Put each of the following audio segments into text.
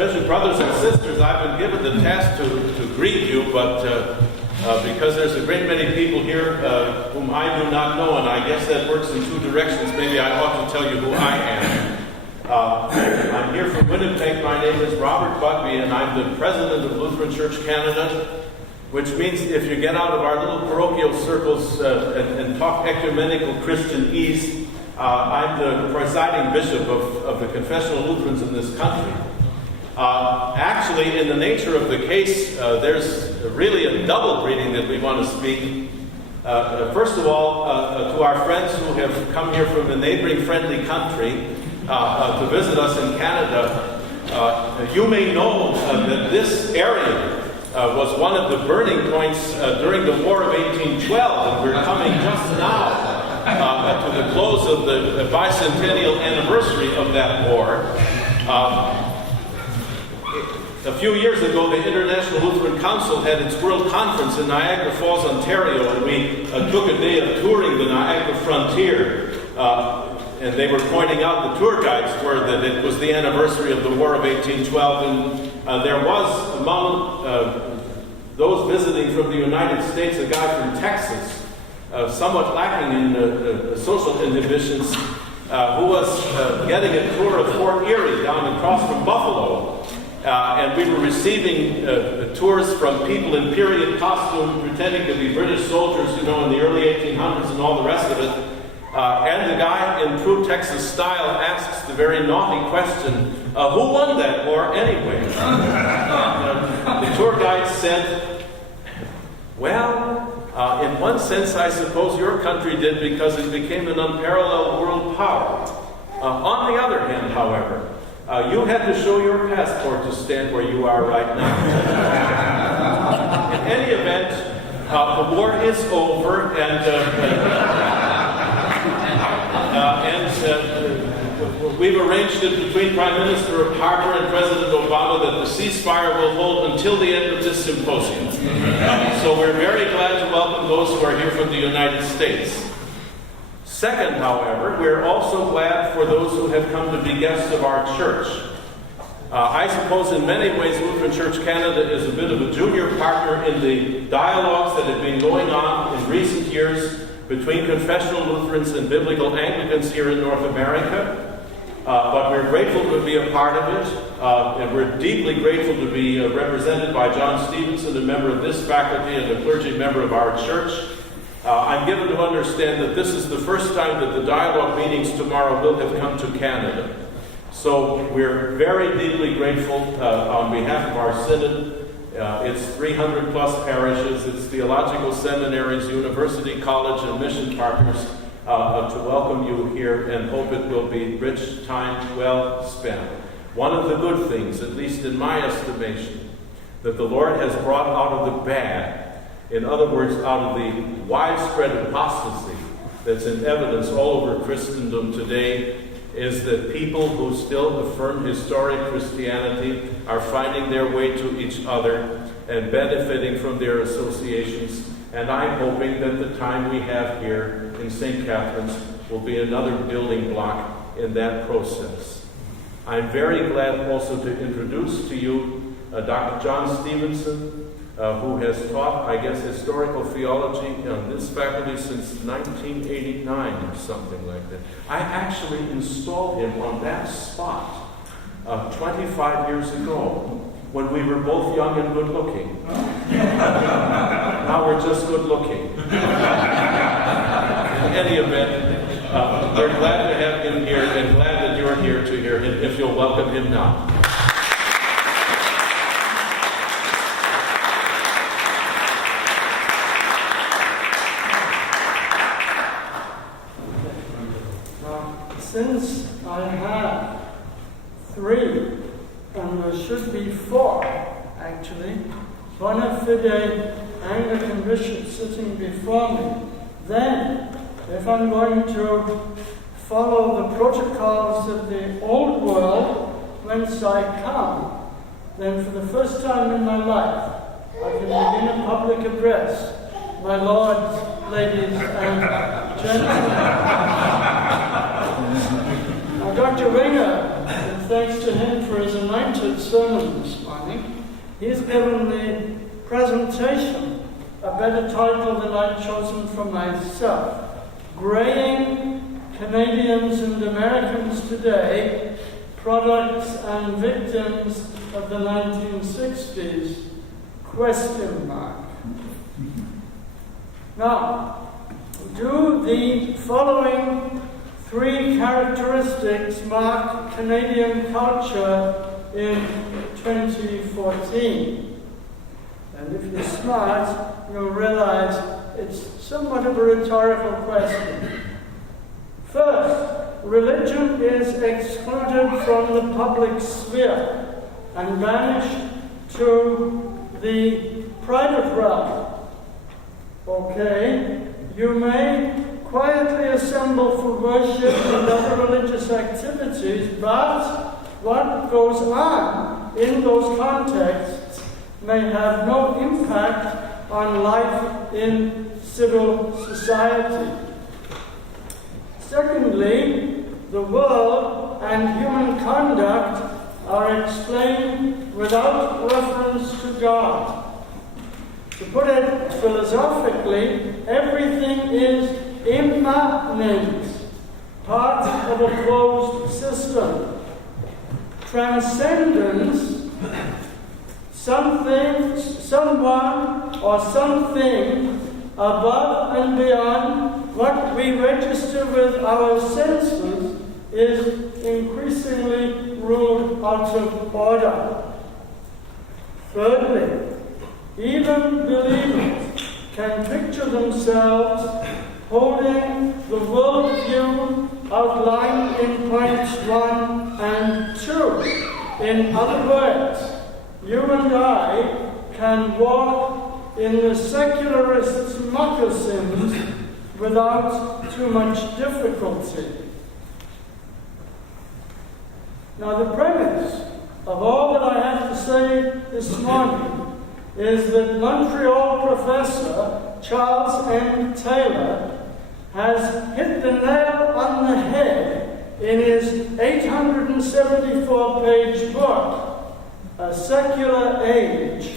Treasured brothers and sisters, I've been given the task to greet you, but because there's a great many people here whom I do not know, and I guess that works in two directions, maybe I ought to tell you who I am. I'm here from Winnipeg. My name is Robert Bugbee, and I'm the president of Lutheran Church Canada, which means if you get out of our little parochial circles and talk ecumenical Christianese, I'm the presiding bishop of the confessional Lutherans in this country. Actually, in the nature of the case, there's really a double greeting that we want to speak. First of all, to our friends who have come here from a neighboring friendly country to visit us in Canada, you may know that this area was one of the burning points during the War of 1812, and we're coming just now to the close of the bicentennial anniversary of that war. A few years ago, the International Lutheran Council had its World Conference in Niagara Falls, Ontario, and we took a day of touring the Niagara frontier. And they were pointing out, the tour guides were, that it was the anniversary of the War of 1812, and there was among those visiting from the United States a guy from Texas, somewhat lacking in social inhibitions, who was getting a tour of Fort Erie down across from Buffalo. And we were receiving tours from people in period costume, pretending to be British soldiers, in the early 1800s and all the rest of it. And the guy, in true Texas style, asks the very naughty question, who won that war anyway? The tour guide said, well, in one sense, I suppose your country did, because it became an unparalleled world power. On the other hand, however, you had to show your passport to stand where you are right now. In any event, the war is over, and we've arranged it between Prime Minister Harper and President Obama that the ceasefire will hold until the end of this symposium. So we're very glad to welcome those who are here from the United States. Second, however, we're also glad for those who have come to be guests of our church. I suppose in many ways Lutheran Church Canada is a bit of a junior partner in the dialogues that have been going on in recent years between confessional Lutherans and biblical Anglicans here in North America. But we're grateful to be a part of it, and we're deeply grateful to be represented by John Stephenson, a member of this faculty and a clergy member of our church. I'm given to understand that this is the first time that the dialogue meetings tomorrow will have come to Canada. So we're very deeply grateful on behalf of our synod. It's 300 plus parishes, it's theological seminaries, university, college, and mission partners to welcome you here, and hope it will be rich time well spent. One of the good things, at least in my estimation, that the Lord has brought out of the bad, in other words, out of the widespread apostasy that's in evidence all over Christendom today, is that people who still affirm historic Christianity are finding their way to each other and benefiting from their associations. And I'm hoping that the time we have here in St. Catherine's will be another building block in that process. I'm very glad also to introduce to you Dr. John Stephenson, who has taught, I guess, historical theology on this faculty since 1989 or something like that. I actually installed him on that spot 25 years ago when we were both young and good looking. Now we're just good looking. In any event, we're glad to have him here, and glad that you're here to hear him, if you'll welcome him now. Since I have 3, and there should be 4, actually, bona fide Anglican bishops sitting before me, then, if I'm going to follow the protocols of the old world whence I come, then for the first time in my life, I can begin a public address. My lords, ladies, and gentlemen. Now, Dr. Ringer, and thanks to him for his anointed sermon this morning. He's given the presentation a better title than I've chosen for myself. Graying Canadians and Americans Today, Products and Victims of the 1960s, ? Now, do the following three characteristics mark Canadian culture in 2014? And if you're smart, you'll realize it's somewhat of a rhetorical question. First, religion is excluded from the public sphere and banished to the private realm. Okay, you may quietly assemble for worship and other religious activities, but what goes on in those contexts may have no impact on life in civil society. Secondly, the world and human conduct are explained without reference to God. To put it philosophically, everything is immanent, part of a closed system. Transcendence, something, someone, or something above and beyond what we register with our senses, is increasingly ruled out of order. Thirdly, even believers can picture themselves holding the worldview outlined in points 1 and 2. In other words, you and I can walk in the secularists' moccasins without too much difficulty. Now, the premise of all that I have to say this morning is that Montreal professor Charles M. Taylor has hit the nail on the head in his 874-page book, A Secular Age,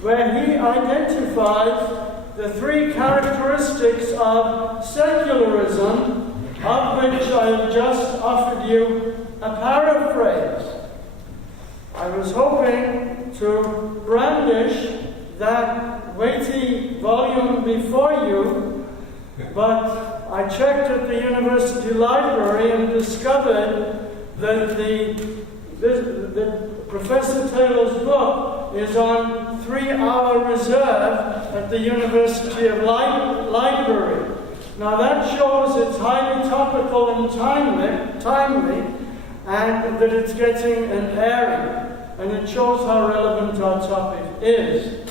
where he identifies the three characteristics of secularism, of which I have just offered you a paraphrase. I was hoping to brandish that weighty volume before you, but I checked at the university library and discovered that Professor Taylor's book is on 3-hour reserve at the University of Library. Now that shows it's highly topical and timely, and that it's getting an airing, and it shows how relevant our topic is.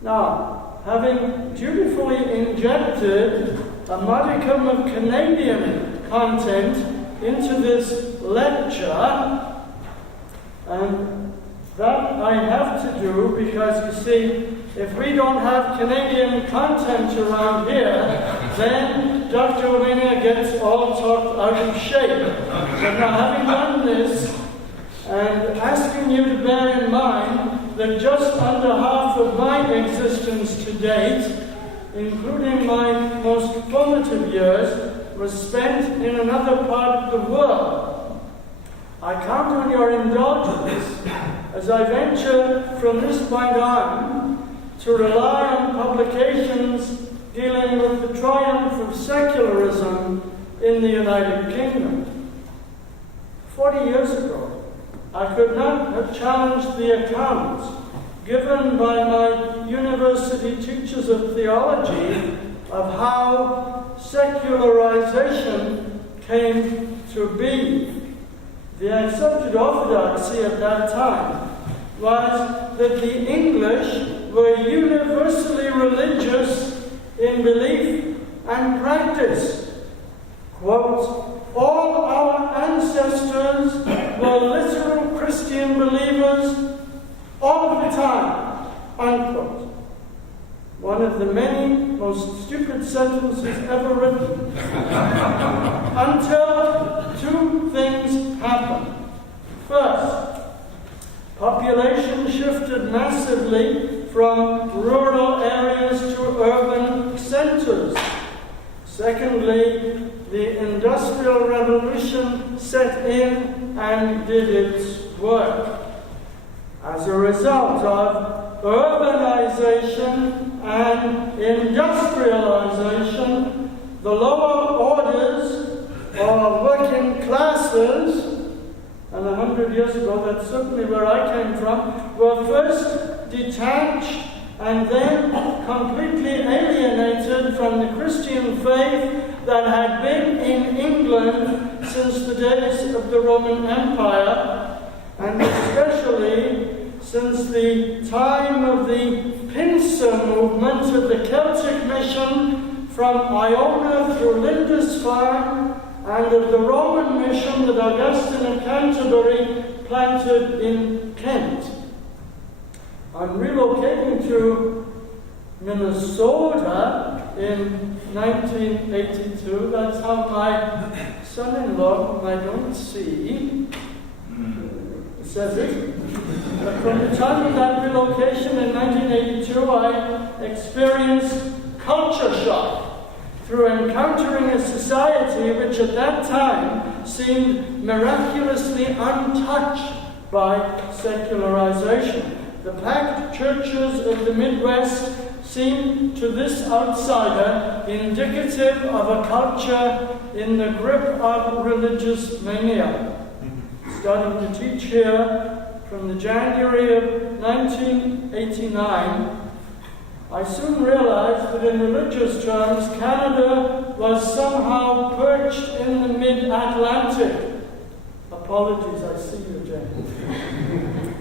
Now, having dutifully injected a modicum of Canadian content into this lecture, and that I have to do because, you see, if we don't have Canadian content around here, then Dr. Winger gets all talked out of shape. But now, having done this, and asking you to bear in mind that just under half of my existence to date, including my most formative years, was spent in another part of the world, I count on your indulgence as I venture from this point on to rely on publications dealing with the triumph of secularism in the United Kingdom. 40 years ago, I could not have challenged the accounts given by my university teachers of theology of how secularization came to be. The accepted orthodoxy at that time was that the English were universally religious in belief and practice. Quote, all our ancestors were literal Christian believers all of the time, unquote. One of the many most stupid sentences ever written. Until two things happened. First, Population shifted massively from rural areas to urban centers. Secondly, the Industrial Revolution set in and did its work. As a result of urbanization and industrialization, the lower orders or working classes, and 100 years ago, that's certainly where I came from, were first detached and then completely alienated from the Christian faith that had been in England since the days of the Roman Empire, and especially since the time of the Pincer movement of the Celtic mission from Iona through Lindisfarne, and of the Roman mission that Augustine of Canterbury planted in Kent. On relocating to Minnesota in 1982, that's how my son-in-law, whom I don't see, says it. But from the time of that relocation in 1982, I experienced culture shock through encountering a society which at that time seemed miraculously untouched by secularization. The packed churches of the Midwest seemed to this outsider indicative of a culture in the grip of religious mania. Starting to teach here from the January of 1989, I soon realized that in religious terms, Canada was somehow perched in the mid-Atlantic. Apologies, I see you, Jane.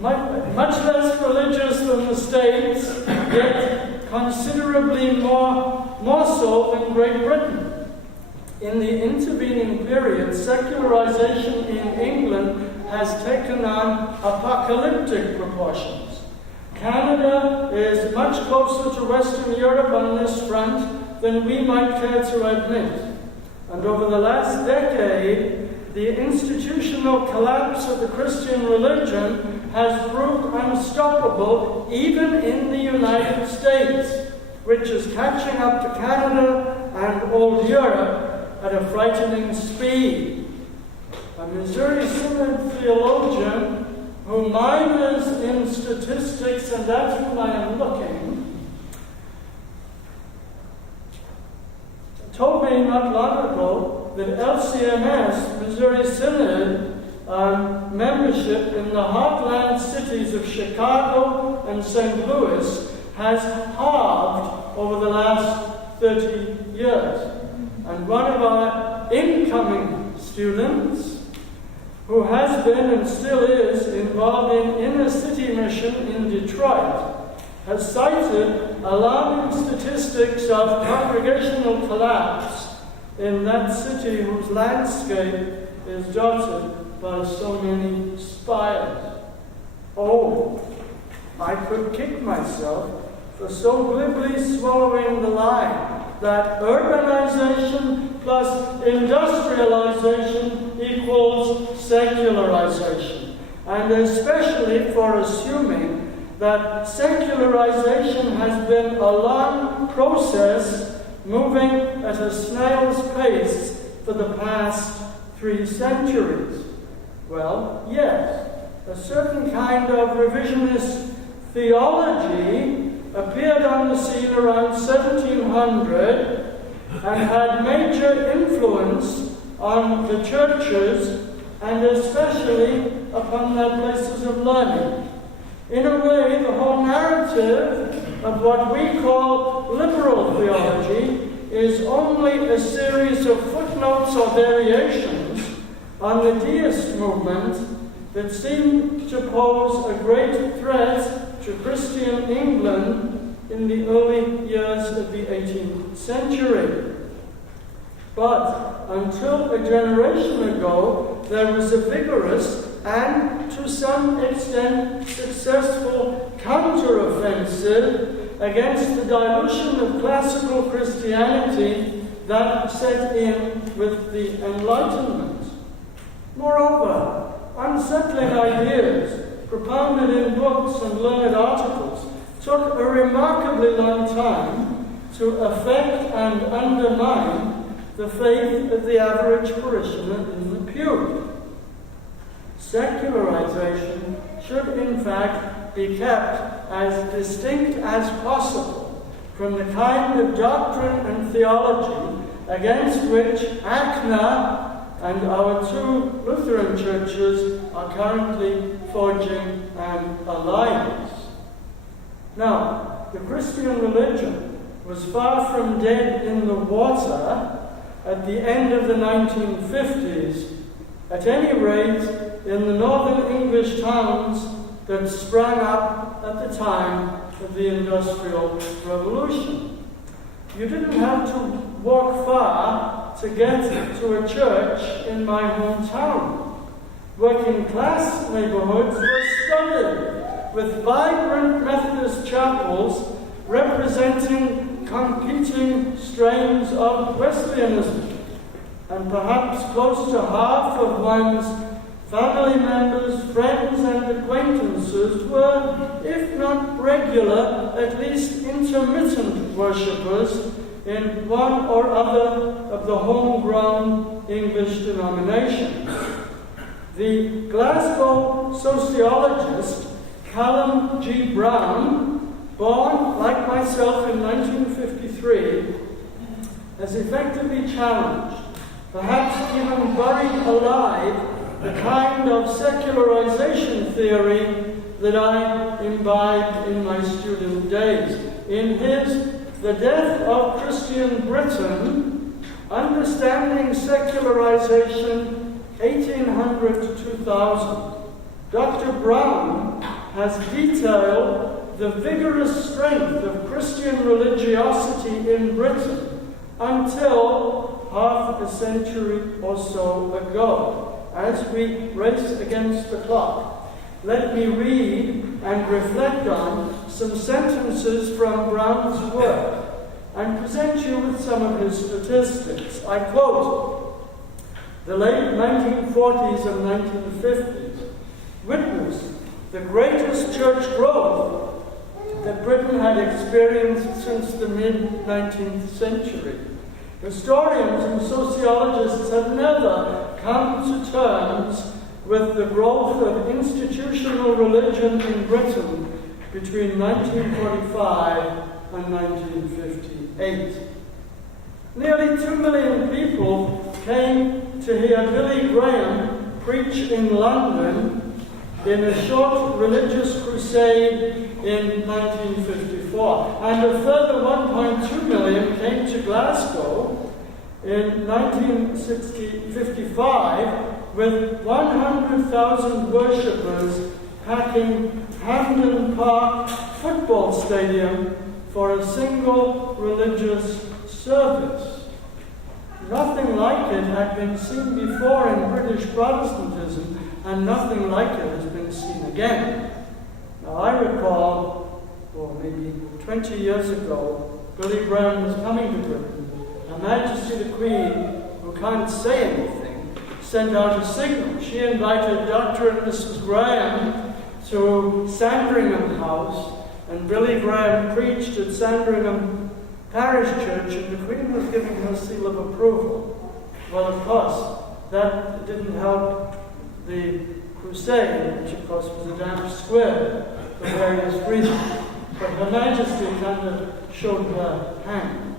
Much less religious than the States, yet considerably more so than Great Britain. In the intervening period, secularization in England has taken on apocalyptic proportions. Canada is much closer to Western Europe on this front than we might care to admit. And over the last decade, the institutional collapse of the Christian religion has proved unstoppable even in the United States, which is catching up to Canada and old Europe at a frightening speed. A Missouri Synod theologian who minors in statistics, and that's whom I am looking, told me not long ago that LCMS, Missouri Synod, membership in the heartland cities of Chicago and St. Louis has halved over the last 30 years. And one of our incoming students, who has been and still is involved in inner city mission in Detroit, has cited alarming statistics of congregational collapse in that city whose landscape is dotted by so many spires. Oh, I could kick myself for so glibly swallowing the line that urbanization plus industrialization equals secularization, and especially for assuming that secularization has been a long process moving at a snail's pace for the past 3 centuries. Well, yes, a certain kind of revisionist theology appeared on the scene around 1700 and had major influence on the churches and especially upon their places of learning. In a way, the whole narrative of what we call liberal theology is only a series of footnotes or variations on the deist movement that seemed to pose a great threat to Christian England in the early years of the 18th century. But until a generation ago, there was a vigorous and to some extent successful counteroffensive against the dilution of classical Christianity that set in with the Enlightenment. Moreover, unsettling ideas propounded in books and learned articles, took a remarkably long time to affect and undermine the faith of the average parishioner in the pew. Secularization should in fact be kept as distinct as possible from the kind of doctrine and theology against which ACNA and our two Lutheran churches are currently forging an alliance. Now, the Christian religion was far from dead in the water at the end of the 1950s, at any rate in the northern English towns that sprang up at the time of the Industrial Revolution. You didn't have to walk far to get to a church in my hometown. Working class neighborhoods were studded with vibrant Methodist chapels representing competing strains of Wesleyanism, and perhaps close to half of one's family members, friends, and acquaintances were, if not regular, at least intermittent worshippers in one or other of the homegrown English denominations. The Glasgow sociologist Callum G. Brown, born, like myself, in 1953, has effectively challenged, perhaps even buried alive, the kind of secularization theory that I imbibed in my student days. In his The Death of Christian Britain, Understanding Secularization 1800 to 2000, Dr. Brown has detailed the vigorous strength of Christian religiosity in Britain until half a century or so ago. As we race against the clock, let me read and reflect on some sentences from Brown's work and present you with some of his statistics. I quote, "The late 1940s and 1950s witnessed the greatest church growth that Britain had experienced since the mid-19th century. Historians and sociologists have never come to terms with the growth of institutional religion in Britain between 1945 and 1958. Nearly 2 million people came to hear Billy Graham preach in London in a short religious crusade in 1954, and a further 1.2 million came to Glasgow in 1955 with 100,000 worshippers packing Hampden Park football stadium for a single religious service. Nothing like it had been seen before in British Protestantism, and nothing like it has been seen again. Now, I recall, or maybe 20 years ago, Billy Graham was coming to Britain. Her Majesty the Queen, who can't say anything, sent out a signal. She invited Dr. and Mrs. Graham to Sandringham House, and Billy Graham preached at Sandringham Parish Church, and the Queen was giving her seal of approval. Well, of course, that didn't help the crusade, which of course was a damn square for various reasons. But Her Majesty kind of showed her hand.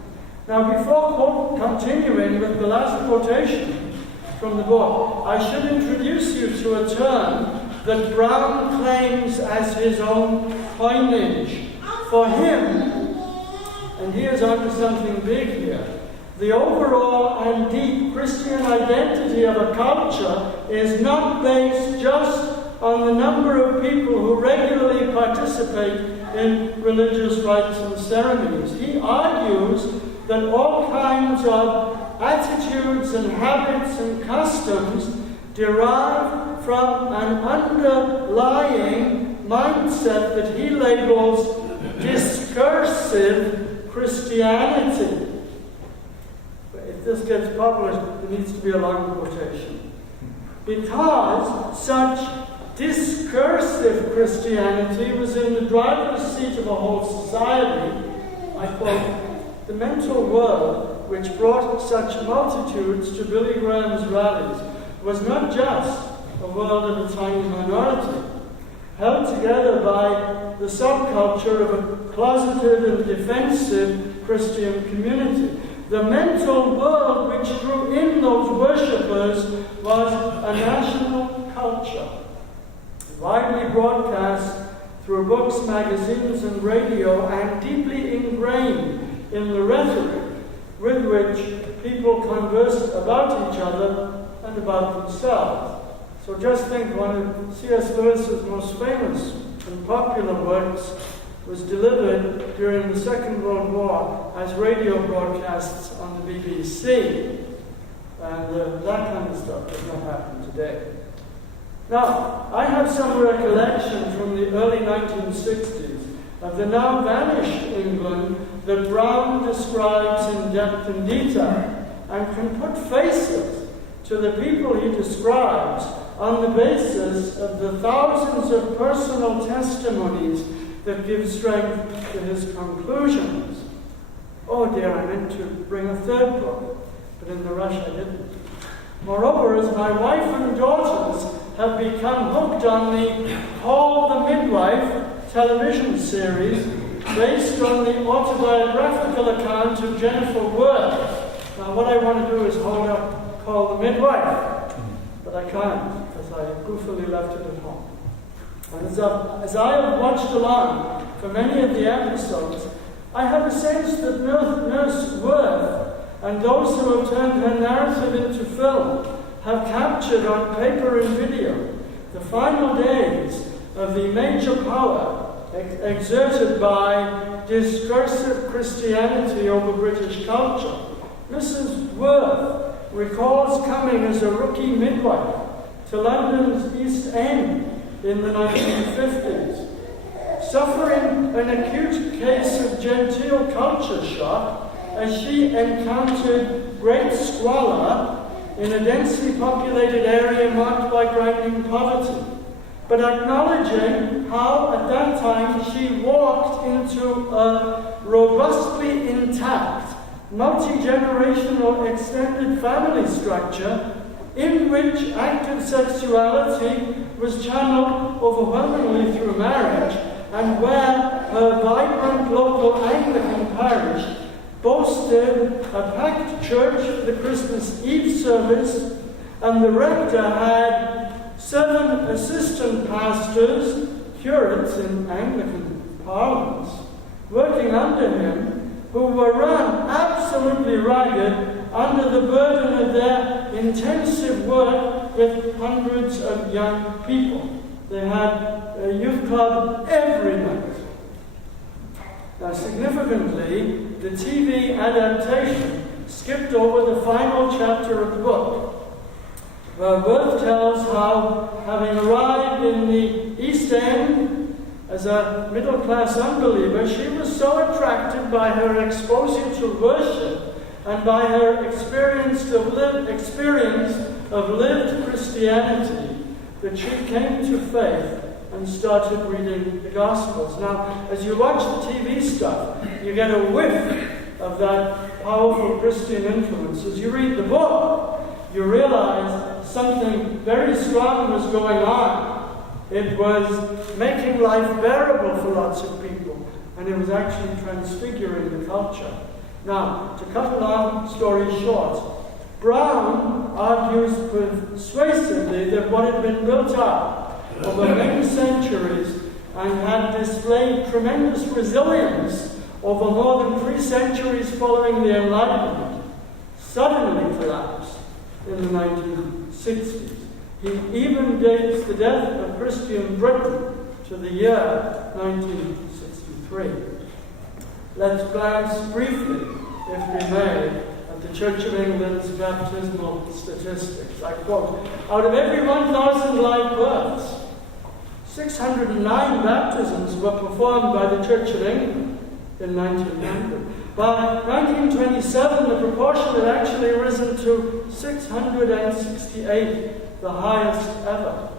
Now, before continuing with the last quotation from the book, I should introduce you to a term that Brown claims as his own coinage. For him, and he is onto something big here, the overall and deep Christian identity of a culture is not based just on the number of people who regularly participate in religious rites and ceremonies. He argues that all kinds of attitudes and habits and customs derive from an underlying mindset that he labels discursive Christianity. But if this gets published, there needs to be a long quotation. Because such discursive Christianity was in the driver's seat of a whole society. I quote, "The mental world which brought such multitudes to Billy Graham's rallies was not just a world of a tiny minority, held together by the subculture of a closeted and defensive Christian community. The mental world which drew in those worshippers was a national culture, widely broadcast through books, magazines, and radio, and deeply ingrained in the rhetoric with which people conversed about each other and about themselves." So just think, one of C.S. Lewis's most famous and popular works was delivered during the Second World War as radio broadcasts on the BBC. And that kind of stuff does not happen today. Now, I have some recollection from the early 1960s of the now vanished England that Brown describes in depth and detail, and can put faces to the people he describes on the basis of the thousands of personal testimonies that give strength to his conclusions. Oh dear, I meant to bring a third book, but in the rush I didn't. Moreover, as my wife and daughters have become hooked on the Call the Midwife television series based on the autobiographical account of Jennifer Worth. Now what I want to do is hold up Call the Midwife, but I can't because I goofily left it at home. And as I have watched along for many of the episodes, I have a sense that Nurse Worth and those who have turned her narrative into film have captured on paper and video the final days of the major power exerted by discursive Christianity over British culture. Mrs. Worth recalls coming as a rookie midwife to London's East End in the 1950s, suffering an acute case of genteel culture shock as she encountered great squalor in a densely populated area marked by grinding poverty, but acknowledging how at that time she walked into a robustly intact, multi-generational extended family structure in which active sexuality was channeled overwhelmingly through marriage, and where her vibrant local Anglican parish boasted a packed church for the Christmas Eve service, and the rector had 7 assistant pastors, curates in Anglican parlance, working under him, who were run absolutely ragged under the burden of their intensive work with hundreds of young people. They had a youth club every night. Now, significantly, the TV adaptation skipped over the final chapter of the book, where Worth tells how, having arrived in the East End as a middle-class unbeliever, she was so attracted by her exposure to worship and by her experience of lived Christianity that she came to faith and started reading the Gospels. Now, as you watch the TV stuff, you get a whiff of that powerful Christian influence. As you read the book, you realize something very strong was going on. It was making life bearable for lots of people, and it was actually transfiguring the culture. Now, to cut a long story short, Brown argues persuasively that what had been built up over many centuries and had displayed tremendous resilience over more than 3 centuries following the Enlightenment suddenly collapsed in the 1960s. He even dates the death of Christian Britain to the year 1963. Let's glance briefly, if we may, at the Church of England's baptismal statistics. I quote, "Out of every 1,000 live births, 609 baptisms were performed by the Church of England in 1900. By 1927, the proportion had actually risen to 668, the highest ever.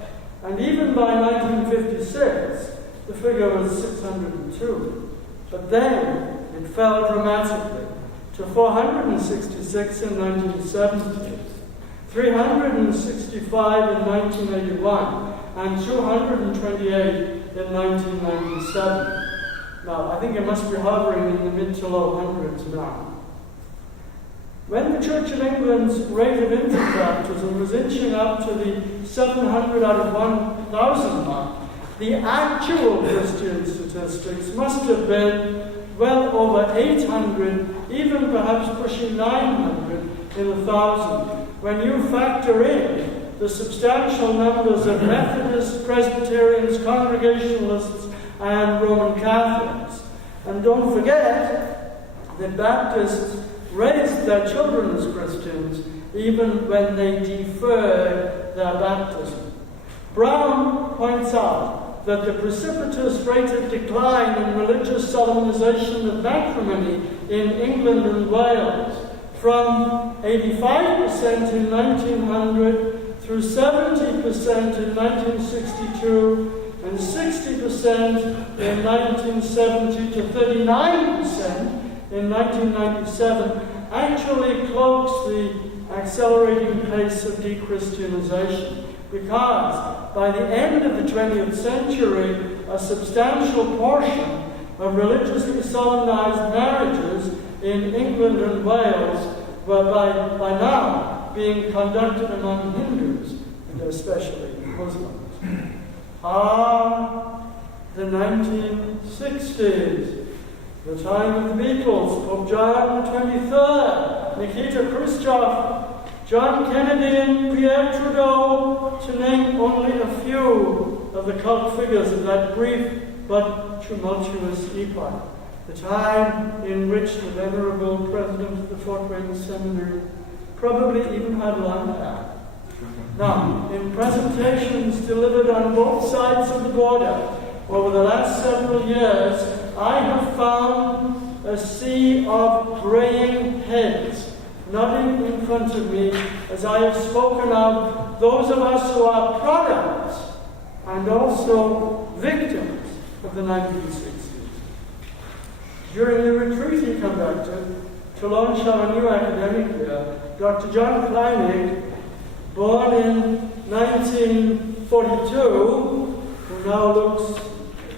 And even by 1956, the figure was 602. But then it fell dramatically to 466 in 1970, 365 in 1981, and 228 in 1997. Now, I think it must be hovering in the mid to low hundreds now. When the Church of England's rate of infant baptism was inching up to the 700 out of 1,000 mark, the actual Christian statistics must have been well over 800, even perhaps pushing 900 in 1,000, when you factor in the substantial numbers of Methodists, Presbyterians, Congregationalists, and Roman Catholics. And don't forget that Baptists raised their children as Christians even when they deferred their baptism. Brown points out that the precipitous rate of decline in religious solemnization of matrimony in England and Wales from 85% in 1900 through 70% in 1962 and 60% in 1970 to 39% in 1997 actually cloaks the accelerating pace of de-Christianization, because by the end of the 20th century, a substantial portion of religiously solemnized marriages in England and Wales were by now being conducted among Hindus, and especially Muslims. The 1960s, the time of the Beatles, Pope John XXIII, Nikita Khrushchev, John Kennedy, and Pierre Trudeau, to name only a few of the cult figures of that brief but tumultuous epoch, the time in which the venerable president of the Fort Wayne Seminary probably even had long hair. Now, in presentations delivered on both sides of the border over the last several years, I have found a sea of graying heads nodding in front of me as I have spoken of those of us who are products and also victims of the 1960s. During the retreat he conducted to launch our new academic year, Dr. John Kleinig, born in 1942, who now looks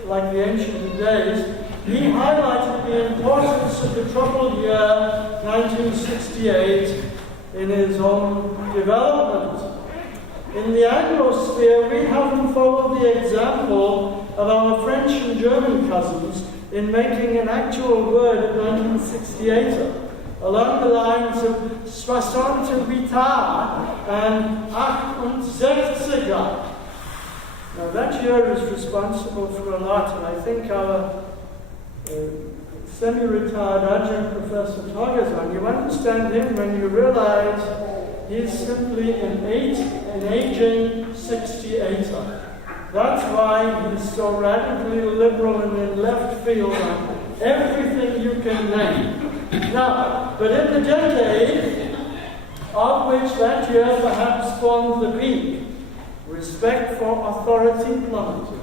like the ancient days, he highlighted the importance of the troubled year 1968 in his own development. In the Anglosphere, we haven't followed the example of our French and German cousins in making an actual word of 1968 along the lines of 68 and 68. Now that year is responsible for a lot, and I think our semi-retired adjunct Professor Torgerson, you understand him when you realize he's simply an aging 68er. That's why he's so radically liberal and in left field on everything you can name. Now, but in the decade of which that year perhaps formed the peak, respect for authority plummeted.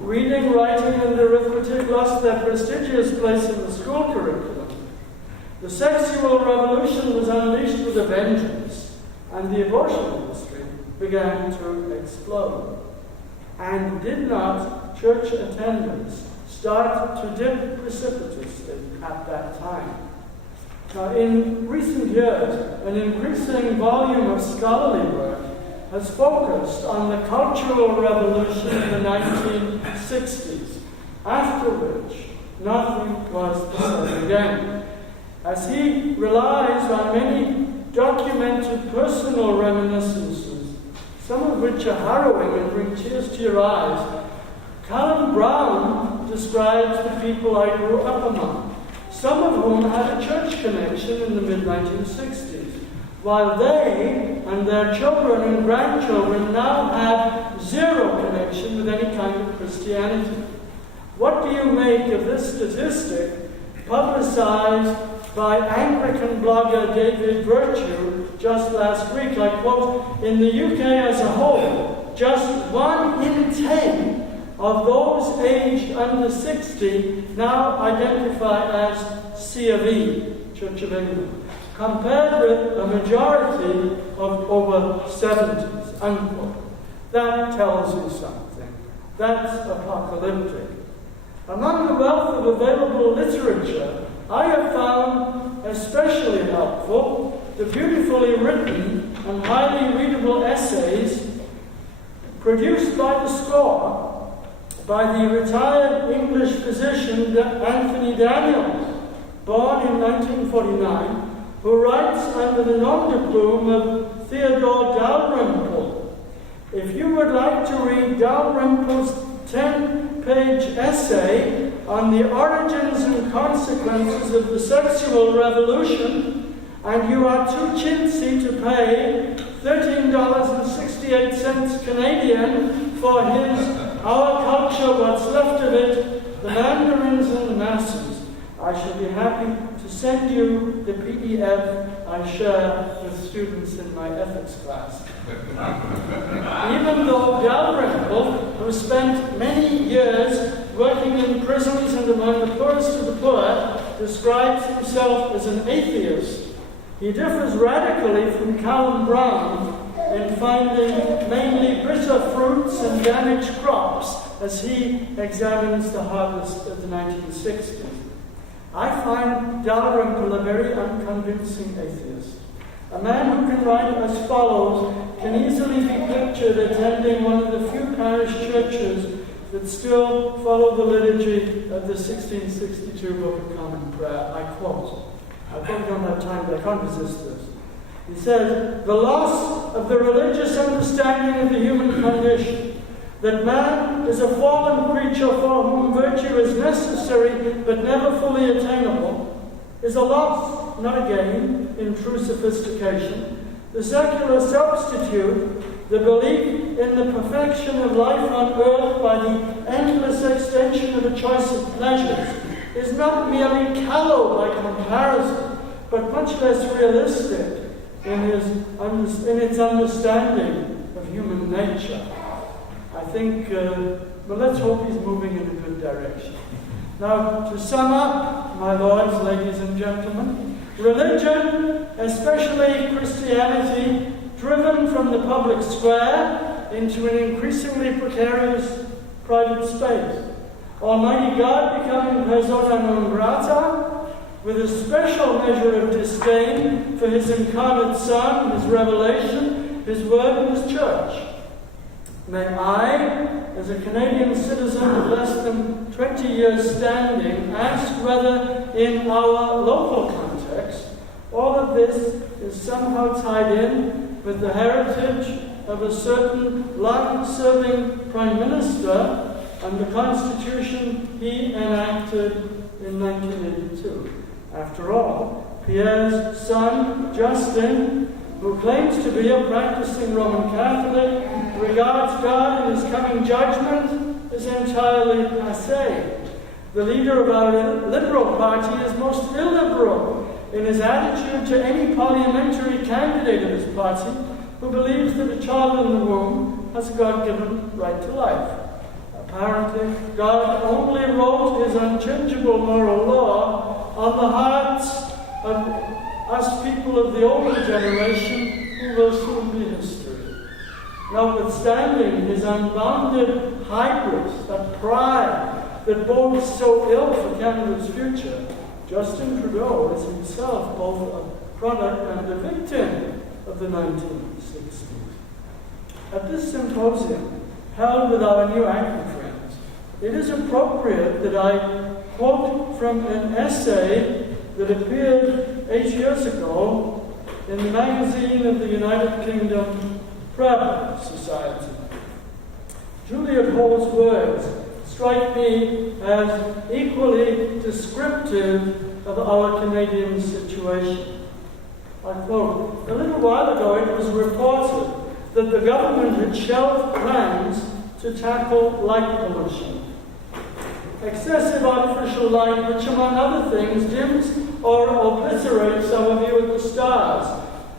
Reading, writing, and arithmetic lost their prestigious place in the school curriculum. The sexual revolution was unleashed with a vengeance, and the abortion industry began to explode. And did not church attendance start to dip precipitously at that time? Now, in recent years, an increasing volume of scholarly work has focused on the cultural revolution of the 1960s, after which nothing was the same again. As he relies on many documented personal reminiscences, some of which are harrowing and bring tears to your eyes, Callum Brown describes the people I grew up among, some of whom had a church connection in the mid-1960s, while they and their children and grandchildren now have zero connection with any kind of Christianity. What do you make of this statistic, publicized by Anglican blogger David Virtue just last week? I quote, "In the UK as a whole, just 1 in 10 of those aged under 60 now identify as C of E, Church of England, compared with a majority of over 70s, unquote. That tells you something. That's apocalyptic. Among the wealth of available literature, I have found especially helpful the beautifully written and highly readable essays produced by the score by the retired English physician Anthony Daniels, born in 1949, who writes under the nom de plume of Theodore Dalrymple. If you would like to read Dalrymple's 10-page essay on the origins and consequences of the sexual revolution, and you are too chintzy to pay $13.68 Canadian for his Our Culture, What's Left of It, the Mandarins and the Masses, I shall be happy to send you the PDF I share with students in my ethics class. Even though Dalrymple, who spent many years working in prisons and among the poorest of the poor, describes himself as an atheist, he differs radically from Callum Brown in finding mainly bitter fruits and damaged crops as he examines the harvest of the 1960s. I find Dalrymple a very unconvincing atheist. A man who can write as follows can easily be pictured attending one of the few parish churches that still follow the liturgy of the 1662 Book of Common Prayer. I quote. I probably don't have time, but I can't resist this. He says, "The loss of the religious understanding of the human condition, that man is a fallen creature for whom virtue is necessary but never fully attainable, is a loss, not a gain, in true sophistication. The secular substitute, the belief in the perfection of life on earth by the endless extension of a choice of pleasures, is not merely callow by comparison, but much less realistic in its understanding of human nature." I think, let's hope he's moving in a good direction. Now, to sum up, my lords, ladies and gentlemen, religion, especially Christianity, driven from the public square into an increasingly precarious private space. Almighty God becoming persona non grata, with a special measure of disdain for his incarnate Son, his revelation, his word, and his church. May I, as a Canadian citizen of less than 20 years standing, ask whether in our local context, all of this is somehow tied in with the heritage of a certain long-serving Prime Minister and the Constitution he enacted in 1982. After all, Pierre's son, Justin, who claims to be a practicing Roman Catholic, regards God and his coming judgment as entirely passé. The leader of our Liberal Party is most illiberal in his attitude to any parliamentary candidate of his party who believes that a child in the womb has a God-given right to life. Apparently, God only wrote his unchangeable moral law on the hearts of us people of the older generation who will soon be history. Notwithstanding his unbounded hybris, that pride that bodes so ill for Canada's future, Justin Trudeau is himself both a product and a victim of the 1960s. At this symposium, held with our new Anglican friends, it is appropriate that I quote from an essay that appeared 8 years ago in the magazine of the United Kingdom Prayer Society. Juliet Hall's words strike me as equally descriptive of our Canadian situation. I quote, "A little while ago it was reported that the government had shelved plans to tackle light pollution. Excessive artificial light, which among other things dims or obliterates our view of the stars.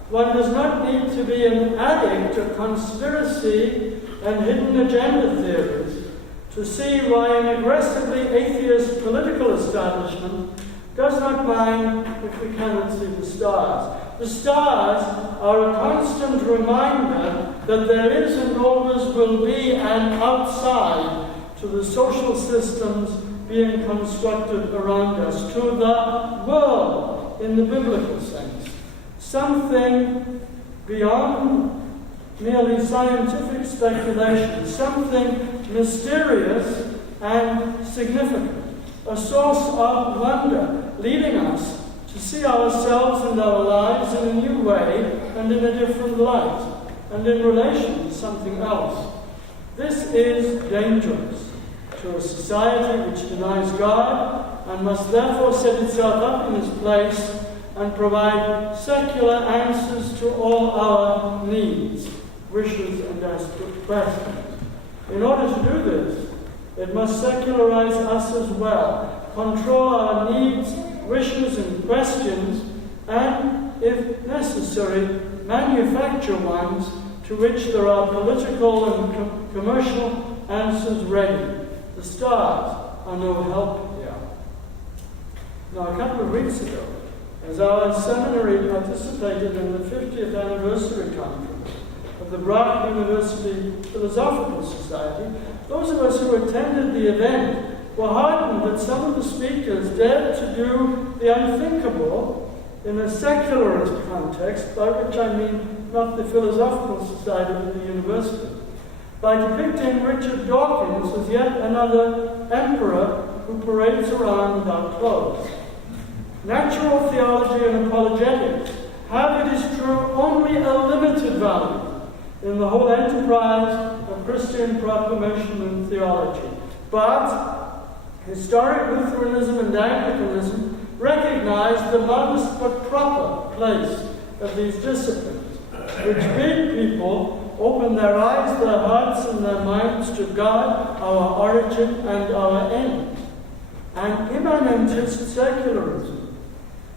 One does not need to be an addict of conspiracy and hidden agenda theories to see why an aggressively atheist political establishment does not mind if we cannot see the stars. The stars are a constant reminder that there is and always will be an outside to the social systems being constructed around us, to the world in the biblical sense. Something beyond merely scientific speculation, something mysterious and significant, a source of wonder, leading us to see ourselves and our lives in a new way and in a different light, and in relation to something else. This is dangerous to a society which denies God and must therefore set itself up in its place and provide secular answers to all our needs, wishes, and aspirations. In order to do this, it must secularize us as well, control our needs, wishes, and questions, and, if necessary, manufacture ones to which there are political and commercial answers ready. The stars are no help here. Now, a couple of weeks ago, as our seminary participated in the 50th anniversary conference of the Brock University Philosophical Society, those of us who attended the event were heartened that some of the speakers dared to do the unthinkable in a secularist context, by which I mean not the Philosophical Society but the university, by depicting Richard Dawkins as yet another emperor who parades around without clothes. Natural theology and apologetics have, it is true, only a limited value in the whole enterprise of Christian proclamation and theology. But historic Lutheranism and Anglicanism recognize the modest but proper place of these disciplines, which bid people open their eyes, their hearts, and their minds to God, our origin and our end. And immanentist secularism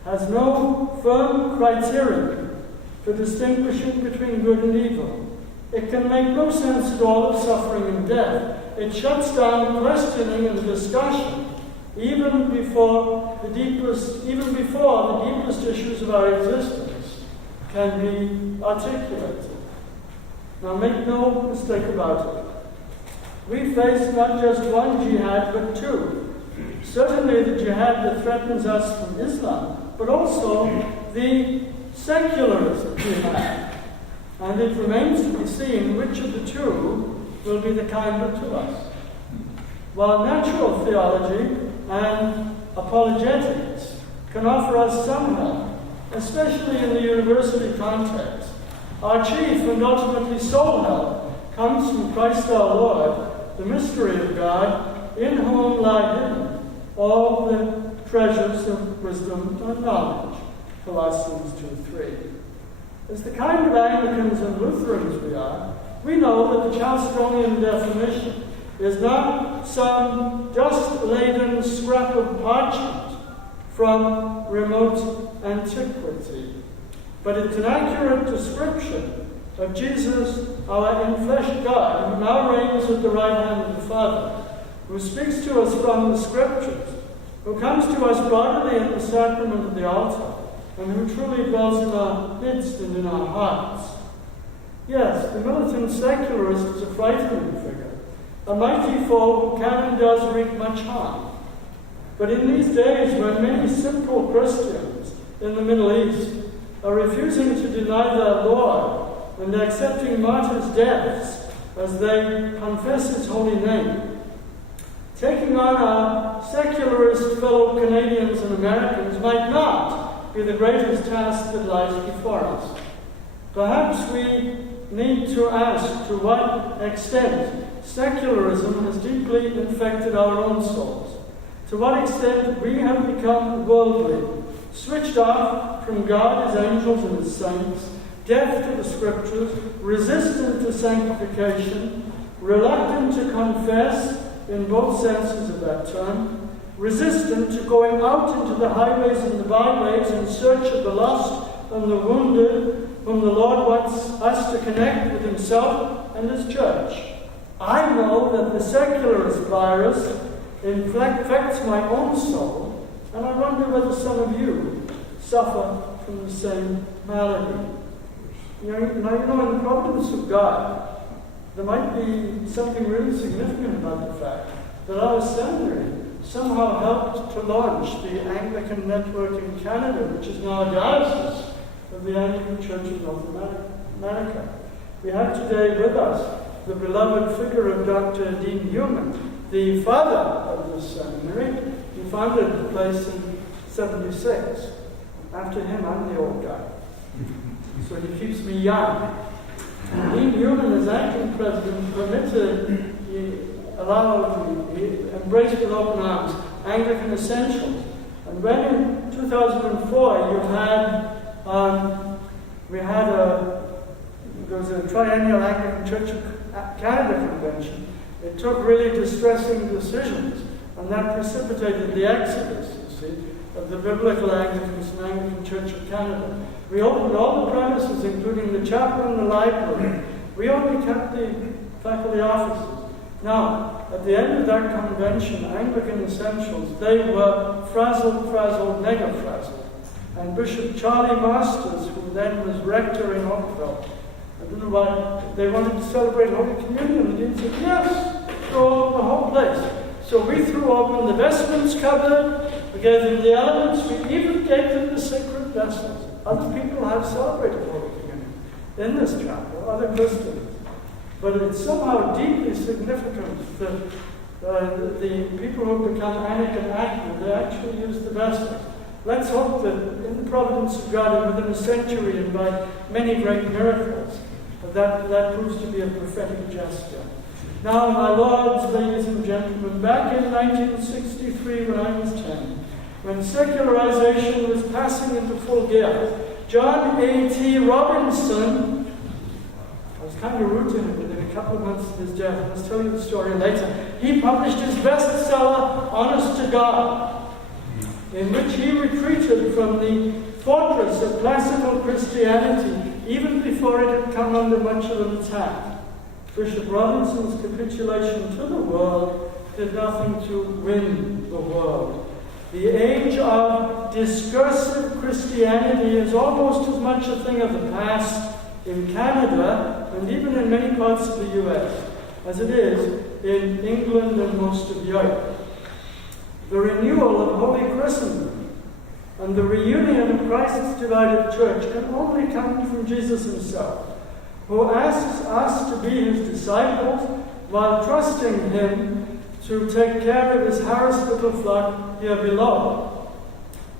has no firm criterion for distinguishing between good and evil. It can make no sense at all of suffering and death. It shuts down questioning and discussion even before the deepest issues of our existence can be articulated. Now, make no mistake about it. We face not just one jihad, but two. Certainly the jihad that threatens us from Islam, but also the secularist jihad. And it remains to be seen which of the two will be the kinder to us. While natural theology and apologetics can offer us some help, especially in the university context, our chief and ultimately sole help comes from Christ our Lord, the mystery of God, in whom lie hidden all the treasures of wisdom and knowledge. Colossians 2:3. As the kind of Anglicans and Lutherans we are, we know that the Chalcedonian definition is not some dust-laden scrap of parchment from remote antiquity, but it's an accurate description of Jesus, our enfleshed God, who now reigns at the right hand of the Father, who speaks to us from the Scriptures, who comes to us bodily at the sacrament of the altar, and who truly dwells in our midst and in our hearts. Yes, the militant secularist is a frightening figure, a mighty foe who can and does wreak much harm. But in these days when many simple Christians in the Middle East are refusing to deny their Lord and accepting martyrs' deaths as they confess His holy name, taking on our secularist fellow Canadians and Americans might not be the greatest task that lies before us. Perhaps we need to ask to what extent secularism has deeply infected our own souls, to what extent we have become worldly, switched off from God, His angels, and His saints, deaf to the Scriptures, resistant to sanctification, reluctant to confess in both senses of that term, resistant to going out into the highways and the byways in search of the lost and the wounded, whom the Lord wants us to connect with Himself and His church. I know that the secularist virus infects my own soul, and I wonder whether some of you suffer from the same malady. You know, in the providence of God, there might be something really significant about the fact that our seminary somehow helped to launch the Anglican network in Canada, which is now a diocese of the Anglican Church of North America. We have today with us the beloved figure of Dr. Dean Newman, the father of this seminary. He founded the place in 76. After him, I'm the old guy. So he keeps me young. Dean Newman, as acting president, permitted, he embraced with open arms Anglican essentials. And when in 2004 there was a triennial Anglican Church of Canada convention, it took really distressing decisions, and that precipitated the exodus, you see, of the biblical Anglicans and Anglican Church of Canada. We opened all the premises, including the chapel and the library. We only kept the faculty offices. Now, at the end of that convention, Anglican Essentials, they were frazzled, mega-frazzled. And Bishop Charlie Masters, who then was rector in Oakville, I don't know why, they wanted to celebrate Holy Communion, and he said, yes, throw open the whole place. So we threw open the vestments cupboard, we gave them the elements, we even gave them the sacred vessels. Other people have celebrated Holy Communion in this chapel, other Christians. But it's somehow deeply significant that the people who have become Anglican active, they actually use the vessels. Let's hope that in the providence of God and within a century and by many great miracles, that proves to be a prophetic gesture. Now, my lords, ladies and gentlemen, back in 1963 when I was 10, when secularization was passing into full gear, John A.T. Robinson, I was kind of rude to him within a couple of months of his death. I must tell you the story later. He published his bestseller, Honest to God, in which he retreated from the fortress of classical Christianity even before it had come under much of an attack. Bishop Robinson's capitulation to the world did nothing to win the world. The age of discursive Christianity is almost as much a thing of the past in Canada, and even in many parts of the US, as it is in England and most of Europe. The renewal of Holy Christendom and the reunion of Christ's divided church can only come from Jesus himself, who asks us to be his disciples while trusting him to take care of his harassed little flock here below.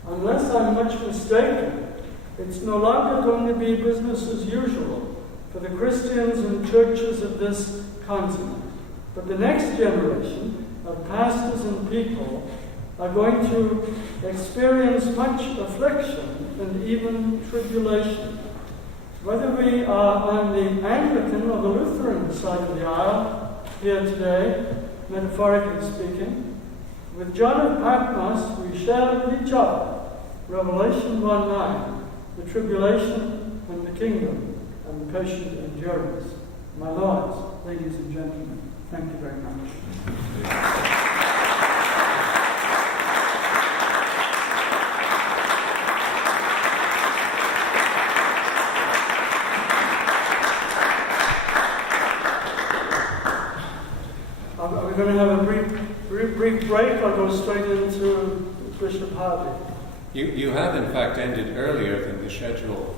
Unless I'm much mistaken, it's no longer going to be business as usual for the Christians and churches of this continent. But the next generation of pastors and people are going to experience much affliction and even tribulation. Whether we are on the Anglican or the Lutheran side of the aisle here today, metaphorically speaking, with John of Patmos we share with each other Revelation 1:9, the tribulation and the kingdom and the patient endurance. My lords, ladies and gentlemen, thank you very much. We're going to have a brief break. I'll go straight into Bishop Harvey. You have, in fact, ended earlier than the schedule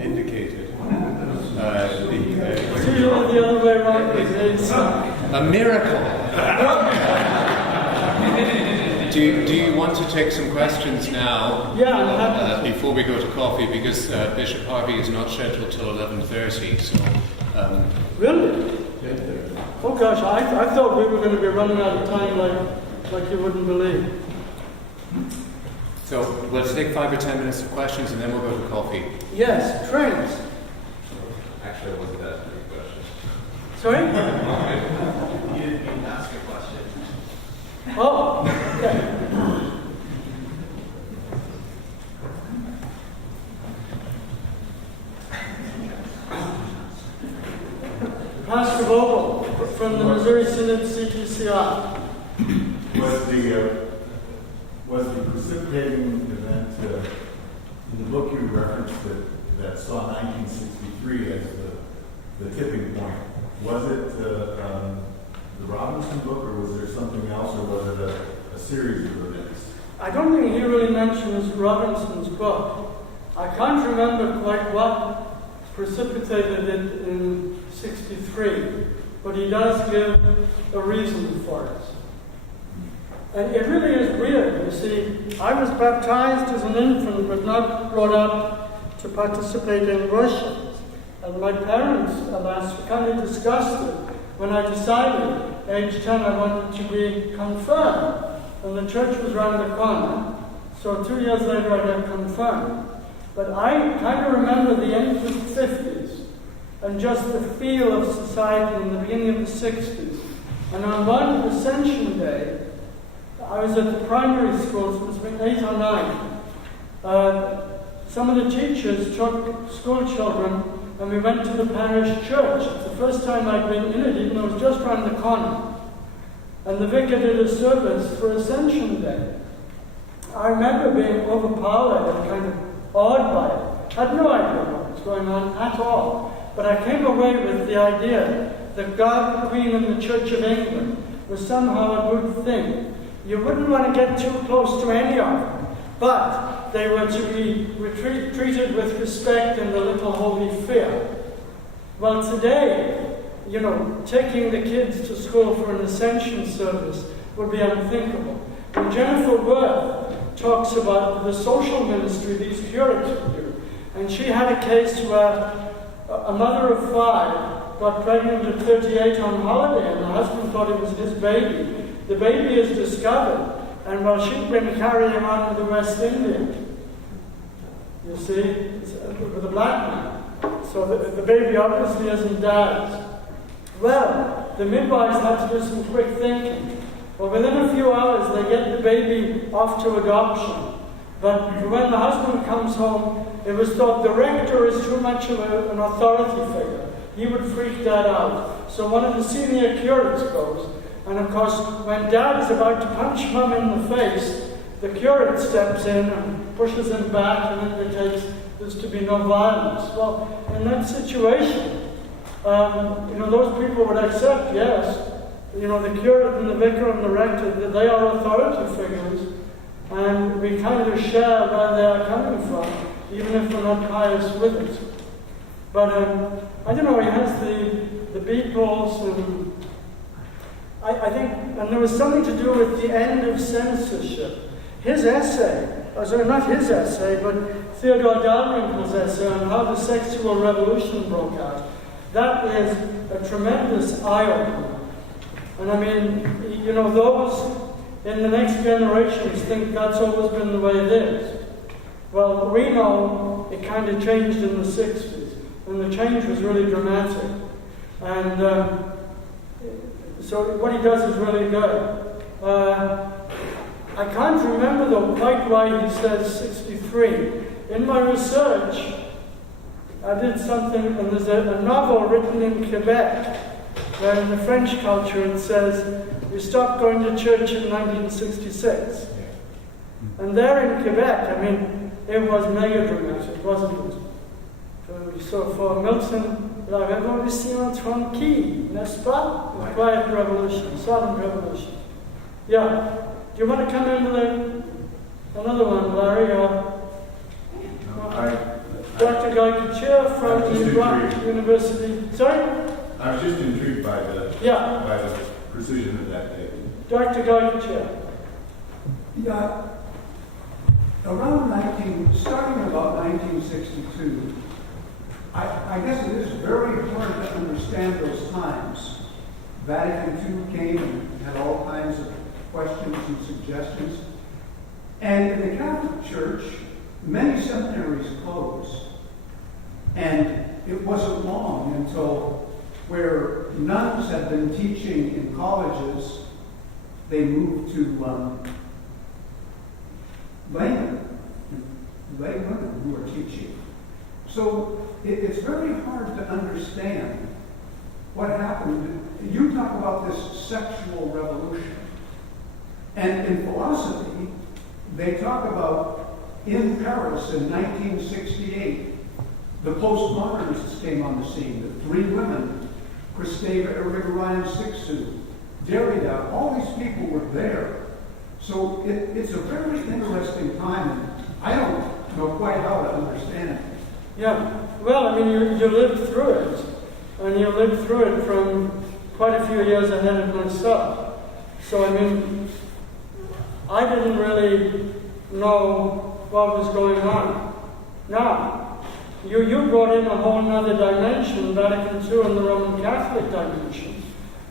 indicated. It's usually the other way around. A miracle! Do you want to take some questions now? Yeah, I'm happy. Before we go to coffee, because Bishop Harvey is not scheduled till 11:30. So. Really? Oh gosh, I thought we were going to be running out of time like you wouldn't believe. So let's take 5 or 10 minutes of questions and then we'll go to coffee. Yes, trains. Actually, I wasn't asking any questions. Sorry? You didn't mean to ask a question. Oh, okay. Pastor Vogel from the Missouri Was the precipitating event in the book you referenced that saw 1963 as the tipping point? Was it the Robinson book, or was there something else, or was it a series of events? I don't think he really mentions Robinson's book. I can't remember quite what precipitated it in '63, but he does give a reason for it. And it really is weird. You see, I was baptized as an infant, but not brought up to participate in worship. And my parents, alas, were kind of disgusted when I decided, age 10, I wanted to be confirmed. And the church was around the corner, so 2 years later I got confirmed. But I kind of remember the end of the 50s and just the feel of society in the beginning of the 60s. And on one Ascension Day, I was at the primary school, so it was been 8 or 9. Some of the teachers took school children and we went to the parish church. It's the first time I'd been in it, even though it was just around the corner. And the vicar did a service for Ascension Day. I remember being overpowered and kind of awed by it. I had no idea what was going on at all. But I came away with the idea that God, the Queen, and the Church of England was somehow a good thing. You wouldn't want to get too close to any of them, but they were to be treated with respect and a little holy fear. Well, today, taking the kids to school for an Ascension service would be unthinkable. When Jennifer Worth talks about the social ministry these curates do, and she had a case where a mother of 5 got pregnant at 38 on holiday, and the husband thought it was his baby. The baby is discovered, and while she'd been carrying on with the West Indian, you see, with a black man. So the baby obviously isn't dad's. Well, the midwives had to do some quick thinking. Well, within a few hours, they get the baby off to adoption. But when the husband comes home, it was thought the rector is too much of an authority figure. He would freak Dad out. So one of the senior curates goes. And of course, when Dad is about to punch Mum in the face, the curate steps in and pushes him back and indicates there's to be no violence. Well, in that situation, those people would accept, yes, the curate and the vicar and the rector, that they are authority figures, and we kind of share where they are coming from, even if we're not pious with it. But, I don't know, he has the Beatles, and I think, and there was something to do with the end of censorship. His essay, not his essay, but Theodore Dalrymple's essay on how the sexual revolution broke out, that is a tremendous eye-opener. And I mean, those in the next generations think that's always been the way it is. Well, we know it kind of changed in the 60s, and the change was really dramatic. And so what he does is really good. I can't remember, though, quite why he says 63. In my research, I did something, and there's a novel written in Quebec, where in the French culture it says, we stopped going to church in 1966. And there in Quebec, I mean, it was mega dramatic, wasn't it? So for Militant, la révolution tranquille, n'est-ce pas? The quiet revolution, solemn revolution. Yeah. Do you want to come in with another one, Larry? Dr. Guy Kuchia from the University. Sorry? I was just intrigued by the precision of that date. Dr. Guy Kuchia. Yeah. Starting about 1962, I guess it is very hard to understand those times. Vatican II came and had all kinds of questions and suggestions. And in the Catholic Church, many seminaries closed. And it wasn't long until where nuns had been teaching in colleges, they moved to lay women who are teaching. So it's very hard to understand what happened. You talk about this sexual revolution. And in philosophy, they talk about in Paris in 1968, the postmodernists came on the scene, the three women, Kristeva Irigaray, Sixu, Derrida, all these people were there. So it's a very interesting time, and I don't know quite how to understand it. Yeah, well, I mean, you lived through it, and you lived through it from quite a few years ahead of myself. So, I mean, I didn't really know what was going on. Now, you brought in a whole other dimension, Vatican II and the Roman Catholic dimension.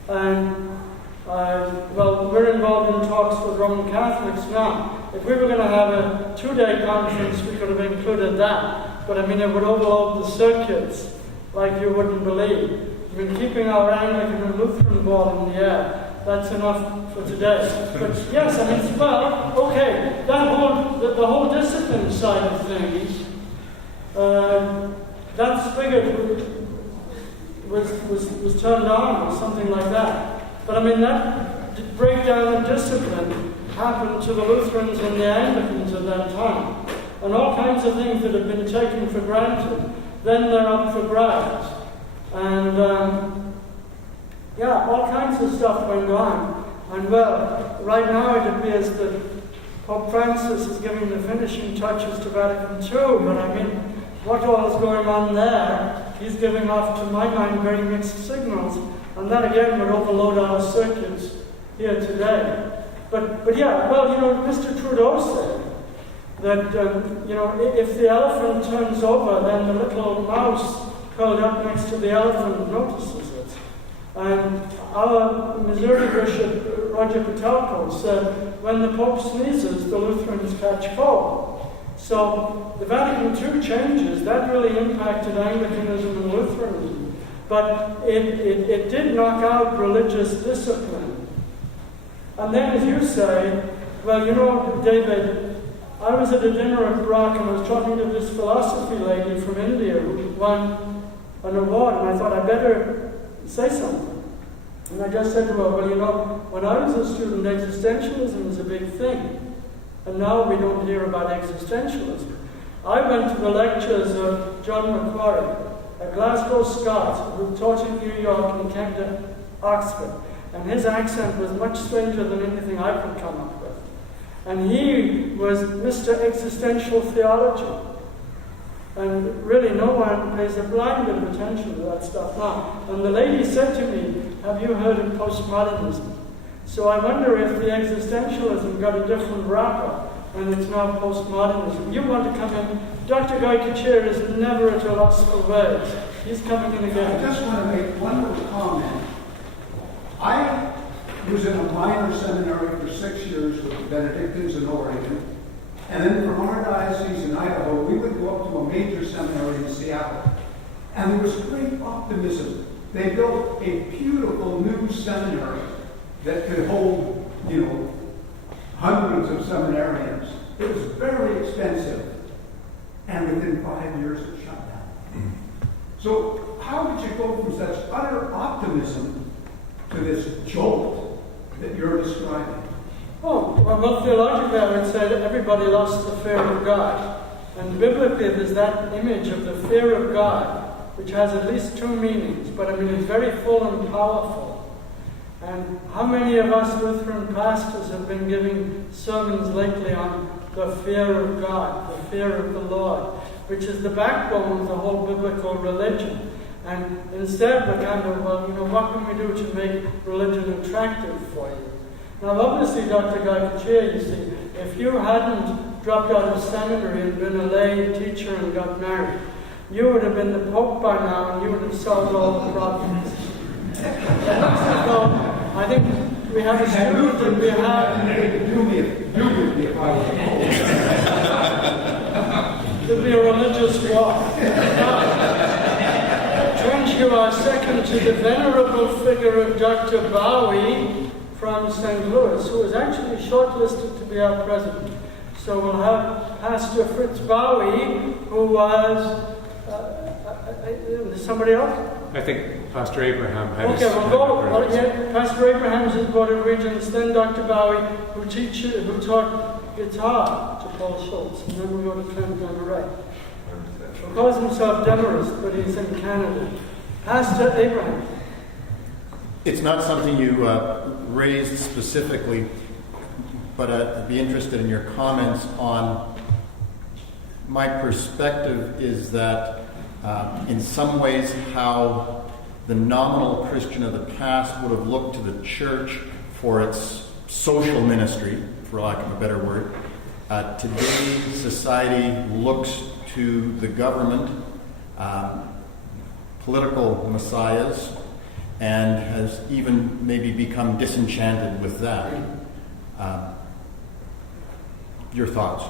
And, well, we're involved in talks with Roman Catholics now. If we were going to have a 2-day conference, we could have included that. But I mean, it would overload the circuits like you wouldn't believe. I mean, keeping our Anglican and Lutheran ball in the air, that's enough for today. But yes, I mean, well, okay, the whole discipline side of things, that spigot was turned on or something like that. But I mean, that breakdown of discipline happened to the Lutherans and the Anglicans at that time. And all kinds of things that have been taken for granted, then they're up for grabs. And yeah, all kinds of stuff went on. And well, right now it appears that Pope Francis is giving the finishing touches to Vatican II, but I mean, what all is going on there, he's giving off, to my mind, very mixed signals. And that again would overload our circuits here today. But yeah, well, you know, Mr. Trudeau said that, you know, if the elephant turns over, then the little mouse curled up next to the elephant notices it. And our Missouri Bishop, Roger Patelko, said, when the Pope sneezes, the Lutherans catch cold. So the Vatican II changes, that really impacted Anglicanism and Lutheranism. But it did knock out religious discipline. And then, as you say, well, you know, David, I was at a dinner at Brock and I was talking to this philosophy lady from India who won an award, and I thought I'd better say something. And I just said to her, well, you know, when I was a student, existentialism was a big thing. And now we don't hear about existentialism. I went to the lectures of John Macquarie, a Glasgow Scot who taught in New York and came to Oxford. And his accent was much stranger than anything I could come up with. And he was Mr. Existential Theology. And really no one pays a blind bit of attention to that stuff now. And the lady said to me, have you heard of postmodernism? So I wonder if the existentialism got a different wrapper and it's now postmodernism. You want to come in. Dr. Guy Kachir is never at a loss for words. He's coming in again. I just want to make one little comment. I was in a minor seminary for 6 years with the Benedictines in Oregon. And then from our diocese in Idaho, we would go up to a major seminary in Seattle. And there was great optimism. They built a beautiful new seminary that could hold, you know, hundreds of seminarians. It was very expensive. And within 5 years, it shut down. So how did you go from such utter optimism to this jolt that you're describing? Oh, well, theologically, I would say that everybody lost the fear of God. And biblically, there's that image of the fear of God, which has at least two meanings, but I mean, it's very full and powerful. And how many of us Lutheran pastors have been giving sermons lately on the fear of God, the fear of the Lord, which is the backbone of the whole biblical religion. And instead, we're kind of, well, you know, what can we do to make religion attractive for you? Now, obviously, Dr. Guy Kachir, you see, if you hadn't dropped out of seminary and been a lay teacher and got married, you would have been the Pope by now and you would have solved all the problems. It looks as though, I think we have a student that we have... Do me if I was a Pope. There'd be a religious walk. Turn to our second to the venerable figure of Dr. Bowie from St. Louis, who was actually shortlisted to be our president. So we'll have Pastor Fritz Bowie, who was somebody else? I think Pastor Abraham had Okay, his we'll hand go. up Well, earlier. yeah, Pastor Abraham's in Board of Regents, then Dr. Bowie, who taught guitar to Paul Schultz, and then we go to Trent down the right. He calls himself Demarest, but he's in Canada. Pastor Abraham. It's not something you raised specifically, but I'd be interested in your comments on. My perspective is that in some ways how the nominal Christian of the past would have looked to the church for its social ministry, for lack of a better word. Today, society looks to the government, political messiahs, and has even maybe become disenchanted with that. Your thoughts?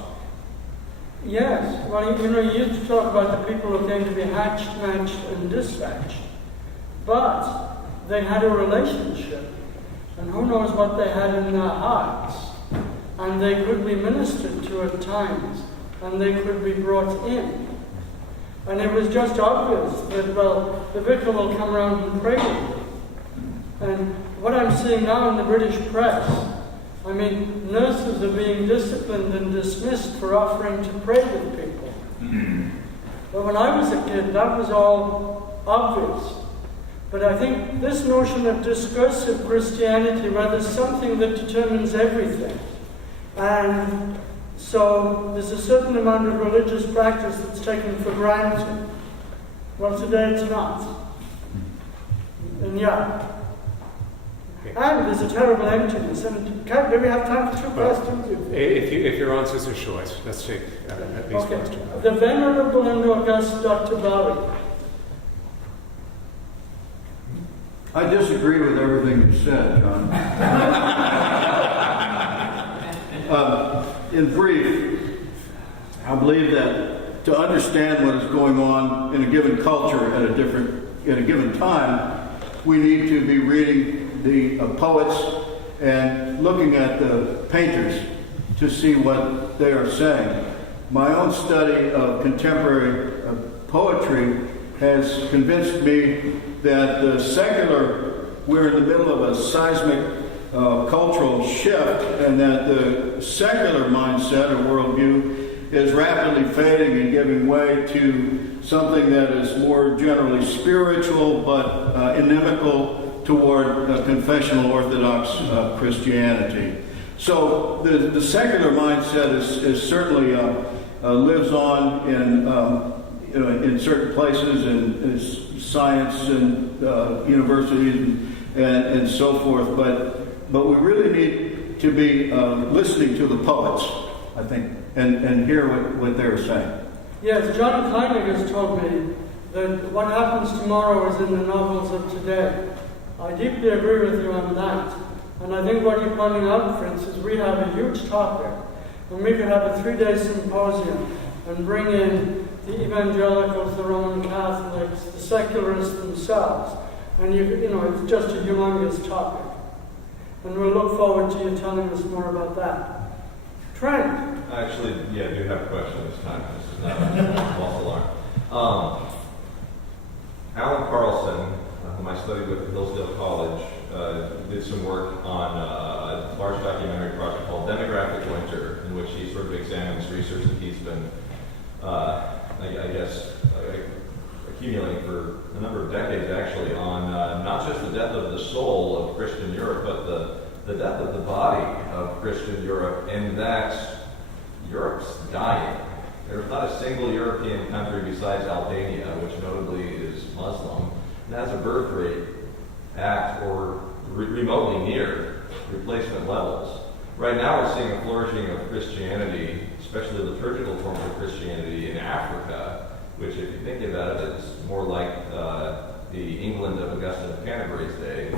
Yes, well, you used to talk about the people who are going to be hatched, matched, and dispatched. But they had a relationship, and who knows what they had in their hearts. And they could be ministered to at times, and they could be brought in. And it was just obvious that, well, the vicar will come around and pray with you. And what I'm seeing now in the British press, I mean, nurses are being disciplined and dismissed for offering to pray with people. But when I was a kid, that was all obvious. But I think this notion of discursive Christianity, where there's something that determines everything, and so there's a certain amount of religious practice that's taken for granted. Well, today it's not. And yeah. And there's a terrible emptiness. And do we have time for two questions? If your answers are short, let's take at least Okay. one. The Venerable and August Dr. Bowie. I disagree with everything you said, John. In brief, I believe that to understand what is going on in a given culture at a given time, we need to be reading the poets and looking at the painters to see what they are saying. My own study of contemporary poetry has convinced me that the secular, we're in the middle of a seismic cultural shift, and that the secular mindset or worldview is rapidly fading and giving way to something that is more generally spiritual but inimical toward confessional Orthodox Christianity. So the secular mindset is certainly lives on in certain places in science and universities and so forth. But we really need to be listening to the poets, I think, and hear what they're saying. Yes, John Kleinig has told me that what happens tomorrow is in the novels of today. I deeply agree with you on that. And I think what you're pointing out, Fritz, is we have a huge topic. And we could have a 3-day symposium and bring in the evangelicals, the Roman Catholics, the secularists themselves. And it's just a humongous topic. And we'll look forward to you telling us more about that. Trent. Actually, yeah, I do have a question this time. This is not a false alarm. Alan Carlson, whom I studied with at Hillsdale College, did some work on a large documentary project called Demographic Winter, in which he sort of examines research that he's been, I guess, accumulating for a number of decades, actually, on not just the death of the soul of Christian Europe, but the death of the body of Christian Europe, and that Europe's dying. There's not a single European country besides Albania, which notably is Muslim, that has a birth rate at or remotely near replacement levels. Right now we're seeing a flourishing of Christianity, especially liturgical forms of Christianity in Africa, which if you think about it, it's more like the England of Augustine of Canterbury's day,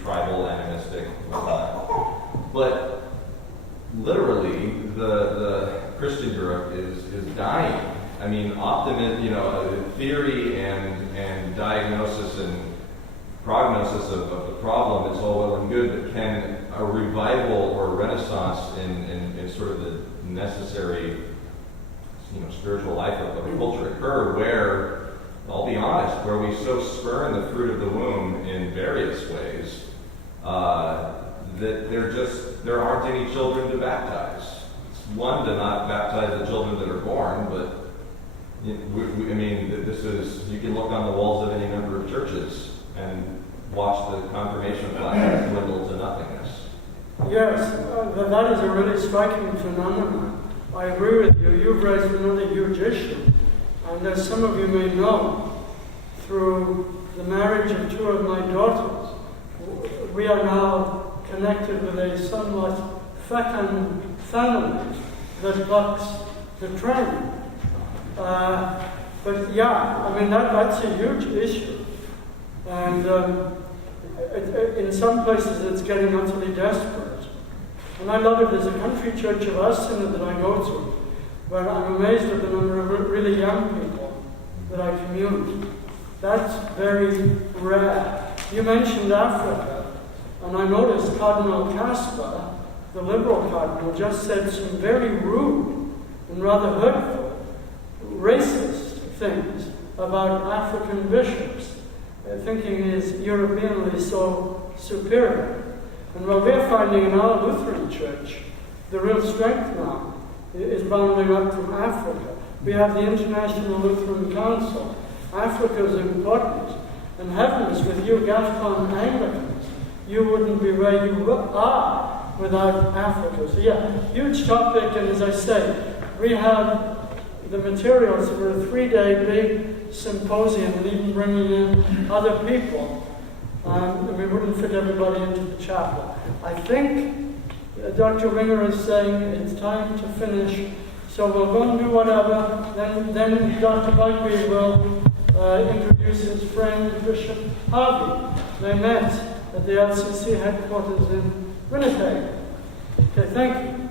tribal, animistic, whatnot. But literally, the Christian Europe is dying. I mean, theory and diagnosis and prognosis of the problem is all well and good, but can a revival or a renaissance in sort of the necessary spiritual life of a culture occur where I'll be honest, where we so spurn the fruit of the womb in various ways, that there aren't any children to baptize. It's one, to not baptize the children that are born, but this is, you can look on the walls of any number of churches and watch the confirmation classes dwindle to nothingness. Yes, that is a really striking phenomenon. I agree with you. You've raised another huge issue. And as some of you may know, through the marriage of two of my daughters, we are now connected with a somewhat fecund family that bucks the trend. But yeah, I mean, that's a huge issue. And in some places it's getting utterly desperate. And I love it. There's a country church of our synod that I go to, where I'm amazed at the number of really young people that I commune with. That's very rare. You mentioned Africa, and I noticed Cardinal Casper, the liberal cardinal, just said some very rude and rather hurtful, racist things about African bishops, thinking he is Europeanly so superior. And what we're finding in our Lutheran church, the real strength now is bounding up from Africa. We have the International Lutheran Council. Africa is important. And heavens, with you Gascon Anglicans, you wouldn't be where you are without Africa. So yeah, huge topic, and as I say, we have the materials for a 3-day big symposium, and even bringing in other people. And we wouldn't fit everybody into the chapel. I think Dr. Ringer is saying it's time to finish, so we'll go and do whatever. Then Dr. Bugbee will introduce his friend Bishop Harvey. They met at the LCC headquarters in Winnipeg. Okay, thank you.